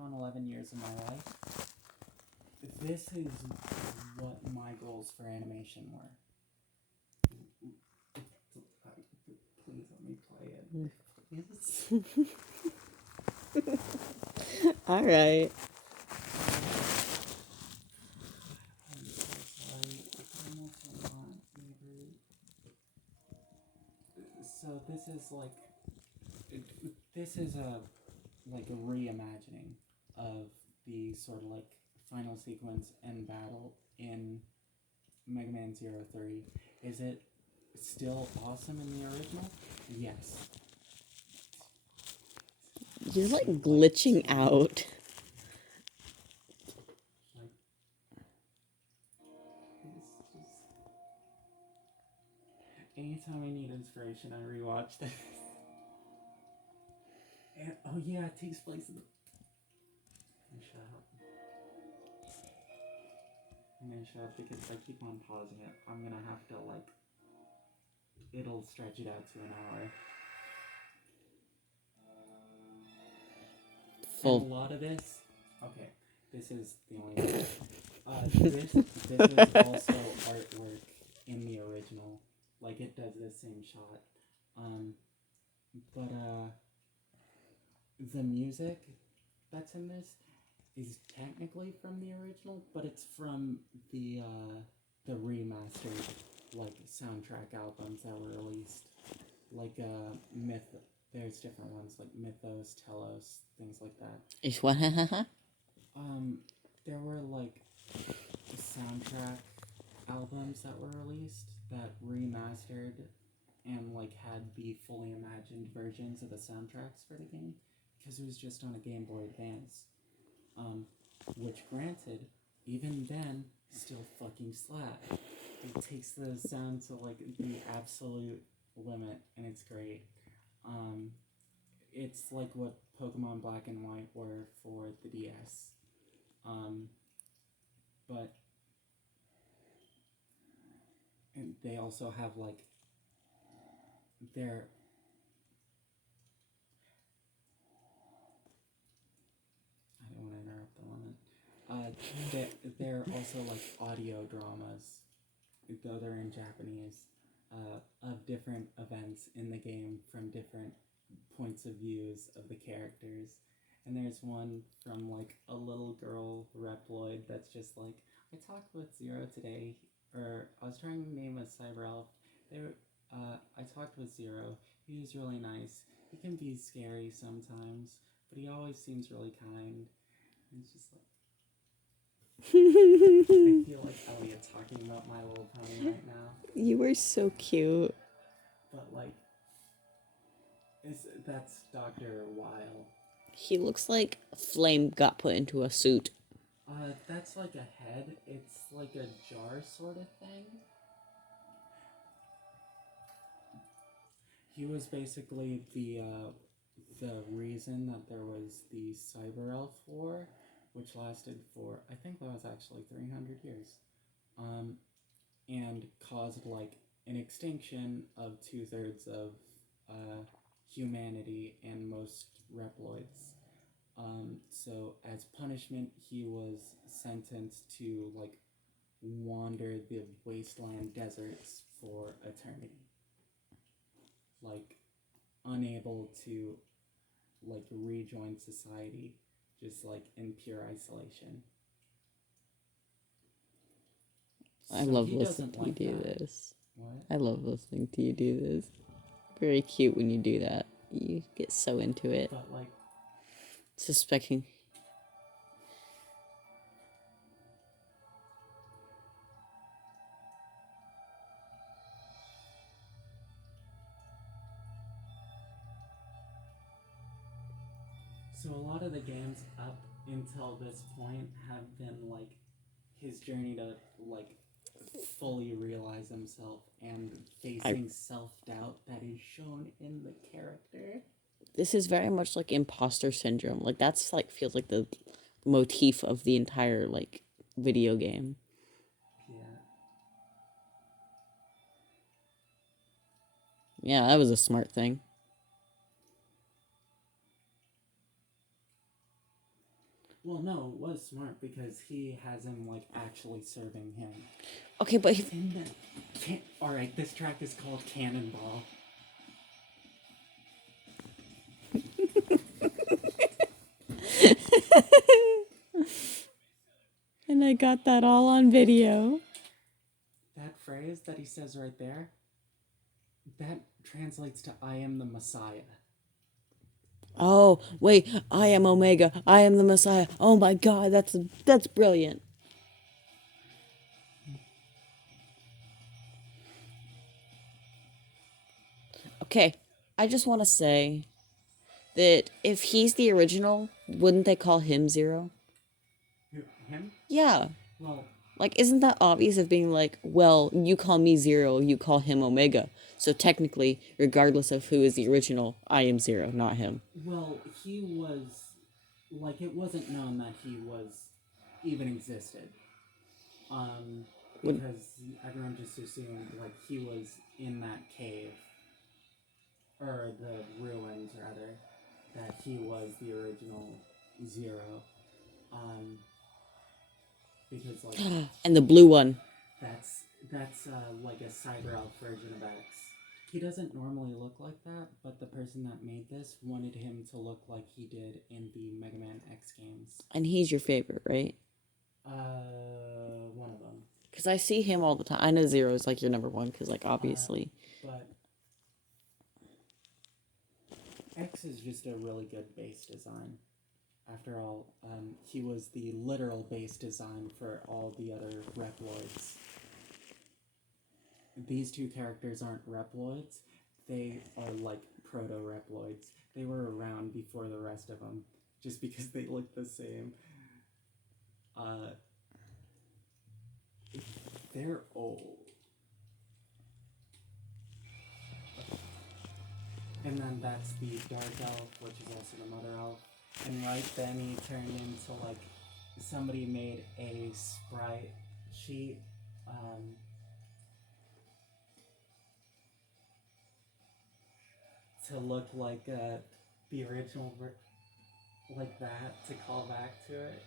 on 11 years of my life, this is what my goals for animation were. Please let me play it. Please. All right. I'm so sorry. So this is a reimagining of the sort of like final sequence and battle in Mega Man 03. Is it still awesome in the original? Yes. You're like glitching out. Like, it's just... Anytime I need inspiration, I rewatch this. And, oh yeah, it takes place in the... Shut up. I'm gonna shut up because if I keep on pausing it, I'm gonna have to, like... It'll stretch it out to an hour. Full. And a lot of this... Okay, this is the only thing. This is also artwork in the original. Like, it does the same shot. But the music that's in this is technically from the original, but it's from the remastered, like, soundtrack albums that were released. Like, there's different ones, like Mythos, Telos, things like that. Is what? There were, like, soundtrack albums that were released that remastered and, like, had the fully imagined versions of the soundtracks for the game, because it was just on a Game Boy Advance. Which, granted, even then, still fucking slap. It takes the sound to, like, the absolute limit, and it's great. It's like what Pokemon Black and White were for the DS. But and they also have, like, their... I don't want to interrupt the limit. They're also, like, audio dramas, though they're in Japanese, of different events in the game from different points of views of the characters. And there's one from, like, a little girl Reploid that's just like, I talked with Zero today, or I was trying to name a cyber elf. I talked with Zero. He was really nice. He can be scary sometimes, but he always seems really kind. And it's just like... I feel like Elliot talking about My Little Pony right now. You are so cute. But, like, that's Dr. Weil. He looks like Flame got put into a suit. That's like a head. It's like a jar sort of thing. He was basically the reason that there was the Cyber Elf War, which lasted for, I think that was actually 300 years. And caused, like, an extinction of 2/3 of humanity and most Reploids. So as punishment, he was sentenced to, like, wander the wasteland deserts for eternity. Like, unable to, like, rejoin society, just, like, in pure isolation. I love listening to you do this. What? I love listening to you do this. Very cute when you do that. You get so into it. But, like... Suspecting. So a lot of the games up until this point have been, like, his journey to, like, fully realize himself and facing self-doubt that is shown in the character. This is very much like imposter syndrome. Like, that's, like, feels like the motif of the entire, like, video game. Yeah. Yeah, that was a smart thing. Well, no, it was smart because he has him like actually serving him. Okay, but All right, this track is called Cannonball. and I got that all on video. That phrase that he says right there, that translates to "I am the Messiah." Oh, wait, I am Omega. I am the Messiah. Oh my god, that's brilliant. Okay, I just want to say that if he's the original, wouldn't they call him Zero? Him? Yeah. Well, Like, isn't that obvious of being like, well, you call me Zero, you call him Omega. So technically, regardless of who is the original, I am Zero, not him. well, he was like it wasn't known that he was even existed. Because everyone just assumed like he was in that cave or the ruins rather, that he was the original Zero. Um, because like And the blue one. that's like a cyber elf version of X. He doesn't normally look like that, but the person that made this wanted him to look like he did in the Mega Man X games. And he's your favorite, right? One of them. Because I see him all the time. I know Zero is like your number one, because like obviously. But X is just a really good base design. After all, he was the literal base design for all the other Reploids. These two characters aren't Reploids, they are like proto-Reploids. They were around before the rest of them, just because they look the same. They're old. And then that's the Dark Elf, which is also the Mother Elf. And right then he turned into like somebody made a sprite sheet to look like the original, like that, to call back to it.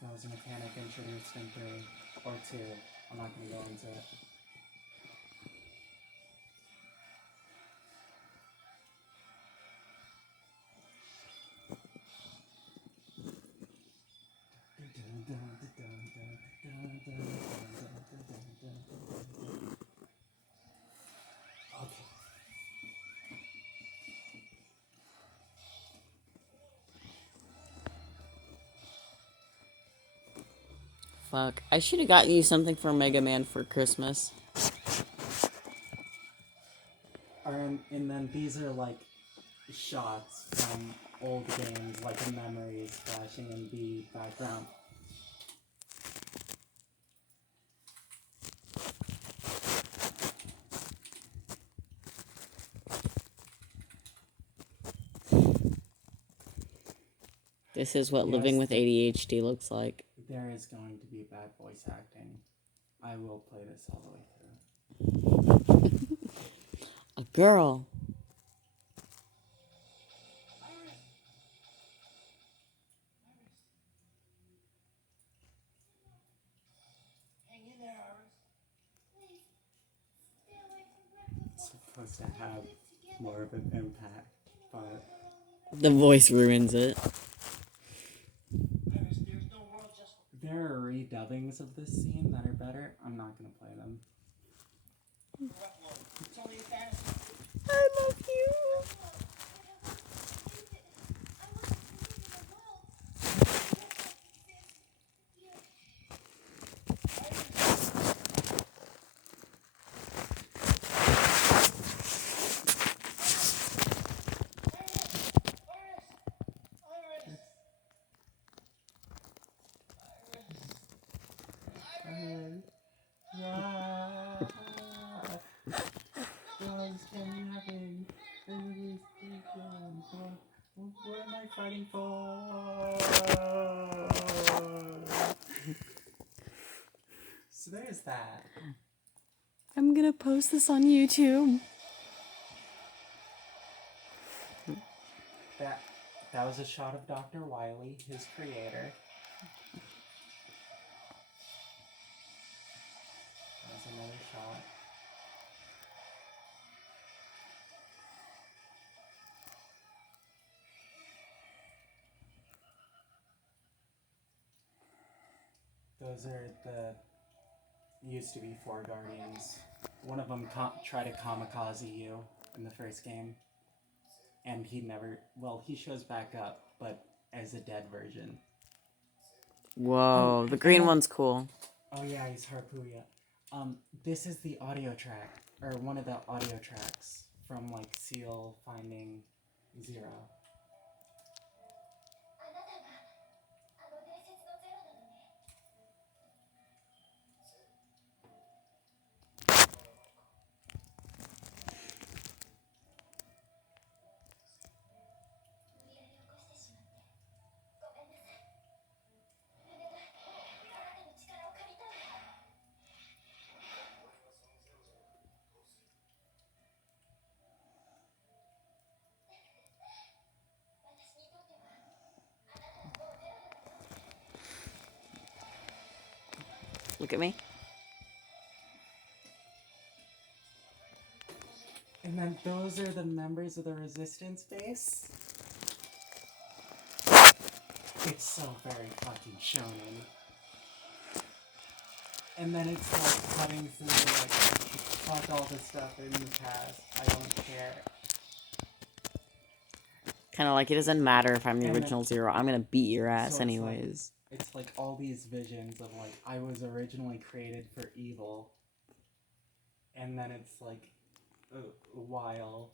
That was a mechanic introduced in 3 or 2. I'm not going to go into it. Okay. Fuck. I should have gotten you something for Mega Man for Christmas. And then these are like shots from old games, like memories flashing in the background. This is what Yes, living with ADHD looks like. There is going to be bad voice acting. I will play this all the way through. A girl. It's supposed to have more of an impact, but The voice ruins it. there are redubbings of this scene that are better. I'm not gonna play them. I love you. that? I'm gonna post this on YouTube. That was a shot of Dr. Wily, his creator. That was another shot. Those are used to be 4 Guardians. One of them tried to kamikaze you in the first game. And he shows back up, but as a dead version. Whoa, the green one's cool. Oh yeah, he's Harpuya. This is the audio track, or one of the audio tracks from like Seal finding Zero. Look at me. And then those are the members of the Resistance base. It's so very fucking shonen. And then it's like cutting through like, fuck all the stuff in the past. I don't care. Kind of like, it doesn't matter if I'm the original Zero. I'm gonna beat your ass so anyways. It's like all these visions of like, I was originally created for evil. And then it's like a while.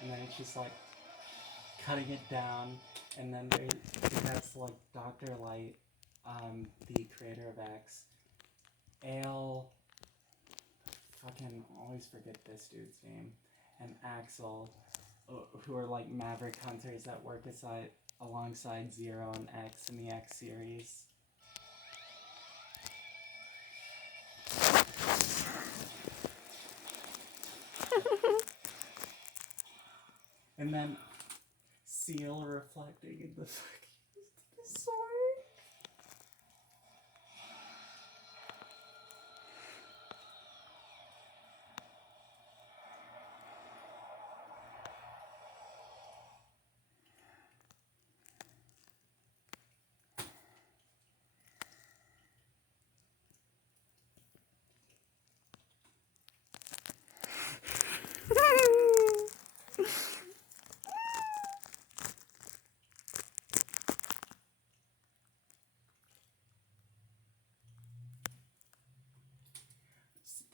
And then it's just like cutting it down. And then that's like Dr. Light, the creator of X. Ale, fucking always forget this dude's name. And Axel, who are like Maverick hunters that work alongside Zero and X in the X series. And then Seal reflecting in the sword.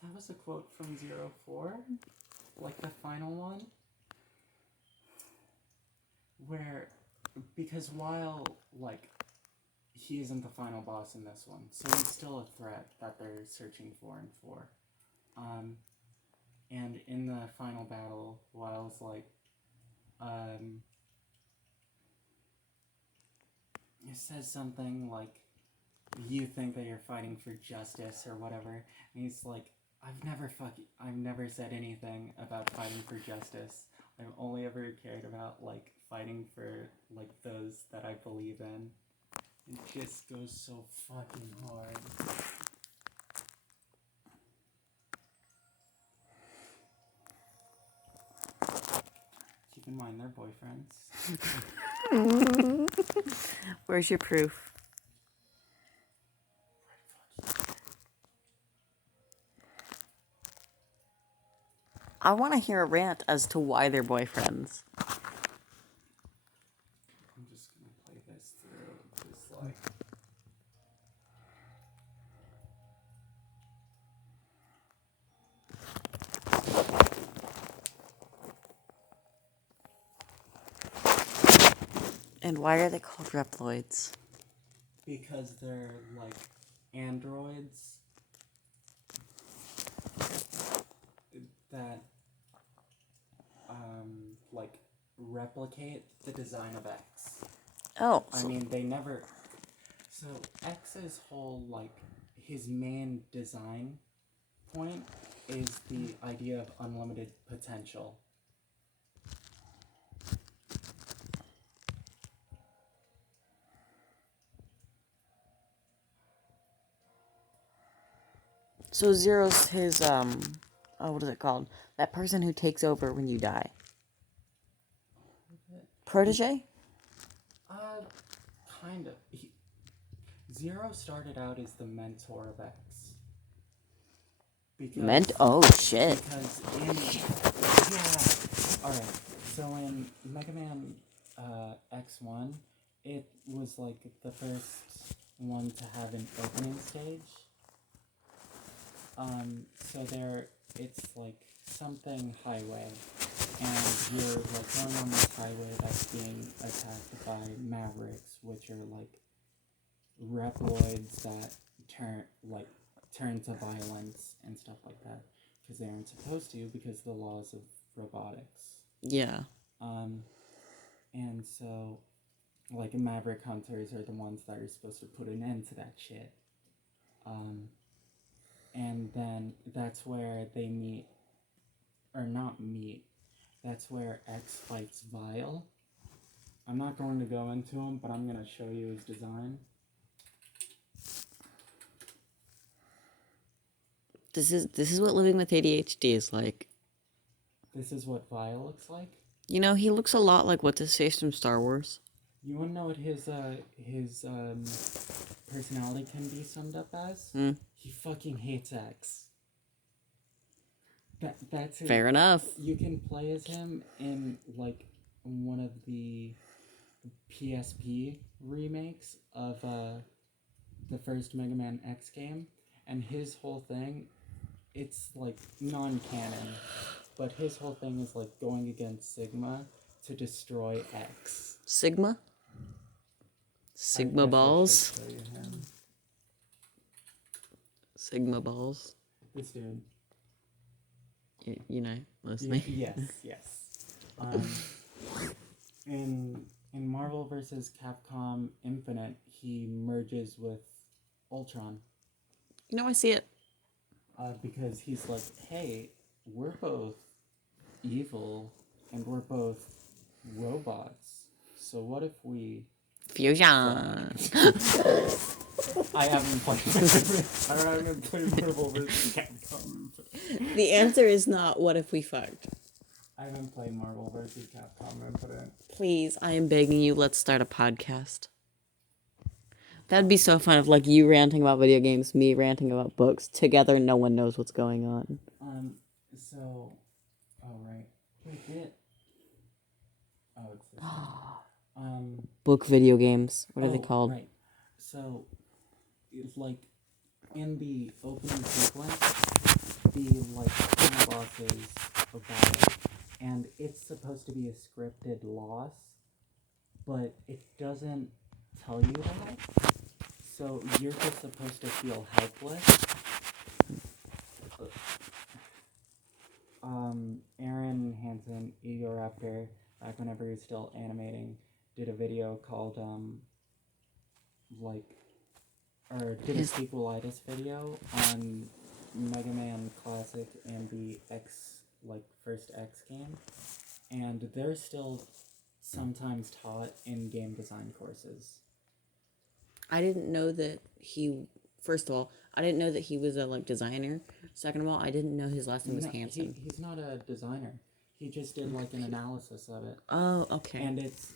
That was a quote from 04, like the final one, where, because while, like, he isn't the final boss in this one, so he's still a threat that they're searching for in 4. And in the final battle, Wile's like, it says something like, you think that you're fighting for justice or whatever, and he's like, I've never said anything about fighting for justice. I've only ever cared about, like, fighting for, like, those that I believe in. It just goes so fucking hard. Keep in mind, they're boyfriends. Where's your proof? I want to hear a rant as to why they're boyfriends. I'm just gonna play this through, just like... And why are they called Reploids? Because they're, like, androids that, like, replicate the design of X. Oh. I mean, they never... So, X's whole, like, his main design point is the idea of unlimited potential. So Zero's his what is it called? That person who takes over when you die. Protege? Kind of. Zero started out as the mentor of X. Because, Oh shit. Because alright, so in Mega Man X1, it was like the first one to have an opening stage. So it's like something highway, and you're like going on this highway that's being attacked by Mavericks, which are like Reploids that turn to violence and stuff like that, because they aren't supposed to, because the laws of robotics. Yeah. And so, like, Maverick Hunters are the ones that are supposed to put an end to that shit. And then that's where they meet, or not meet, that's where X fights Vile. I'm not going to go into him, but I'm going to show you his design. This is what living with ADHD is like. This is what Vile looks like. You know, he looks a lot like what's his face from Star Wars. You want to know what his personality can be summed up as? He fucking hates X. That's it. Fair enough. You can play as him in like one of the PSP remakes of the first Mega Man X game, and his whole thing, it's like non-canon, but his whole thing is like going against Sigma to destroy X. Sigma? Sigma balls? Sigma balls? This dude. You know, listening. Yes. In Marvel vs. Capcom Infinite, he merges with Ultron. You know, I see it. Because he's like, hey, we're both evil and we're both robots. So what if we... Fusion. I haven't played Marvel vs. Capcom. The answer is not, what if we fucked? I haven't played Marvel vs. Capcom Infinite. Please, I am begging you, let's start a podcast. That'd be so fun if, like, you ranting about video games, me ranting about books. Together, no one knows what's going on. So... Oh, right. Wait, Oh, it's this one. Book video games. What are they called? Right. So, it's like, in the opening sequence, the, like, final boss is a battle, and it's supposed to be a scripted loss, but it doesn't tell you that, so you're just supposed to feel helpless. Aaron Hansen, Egoraptor, back whenever he was still animating, did a video called, did a sequelitis video on Mega Man Classic and the first X game, and they're still sometimes taught in game design courses. I didn't know that first of all, I didn't know that he was a, designer. Second of all, I didn't know his last name was Hansen. He's not a designer. He just did, an analysis of it. Oh, okay. And it's...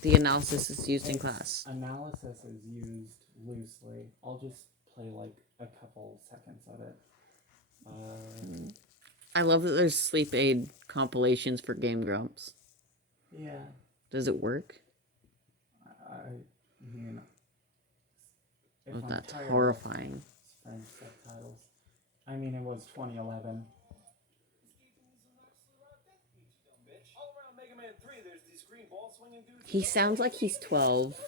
The analysis is used in class. Analysis is used loosely. I'll just play, a couple seconds of it. I love that there's sleep aid compilations for Game Grumps. Yeah. Does it work? That's horrifying. French subtitles. I mean, it was 2011. He sounds like he's 12.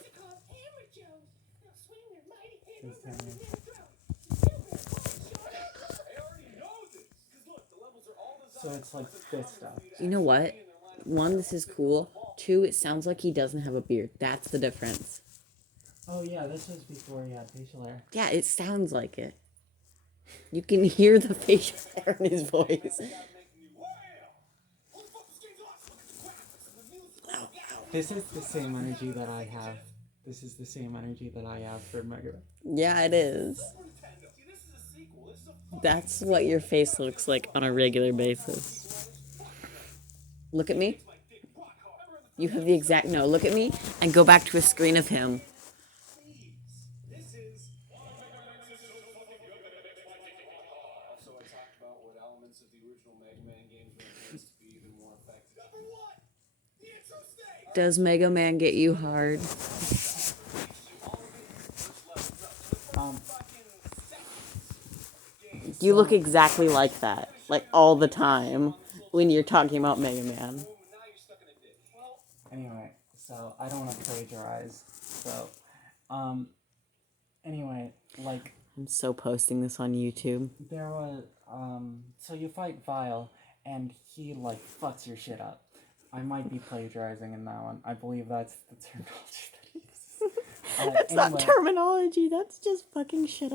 So it's like this stuff. You know what? One, this is cool. Two, it sounds like he doesn't have a beard. That's the difference. Oh yeah, this was before he had facial hair. Yeah, it sounds like it. You can hear the facial hair in his voice. This is the same energy that I have. This is the same energy that I have for Mega. Yeah, it is. That's what your face looks like on a regular basis. Look at me. You have the exact... No, look at me and go back to a screen of him. So I talked about what elements of the original Mega Man games were enhanced to be even more effective. Number one, the intro stage. Does Mega Man get you hard? You look exactly like that. Like all the time when you're talking about Mega Man. Anyway, so I don't want to plagiarize. So, anyway, like I'm so posting this on YouTube. there was so you fight Vile and he like fucks your shit up. I might be plagiarizing in that one. I believe that's the terminology that he uses. That's not terminology, that's just fucking shit up.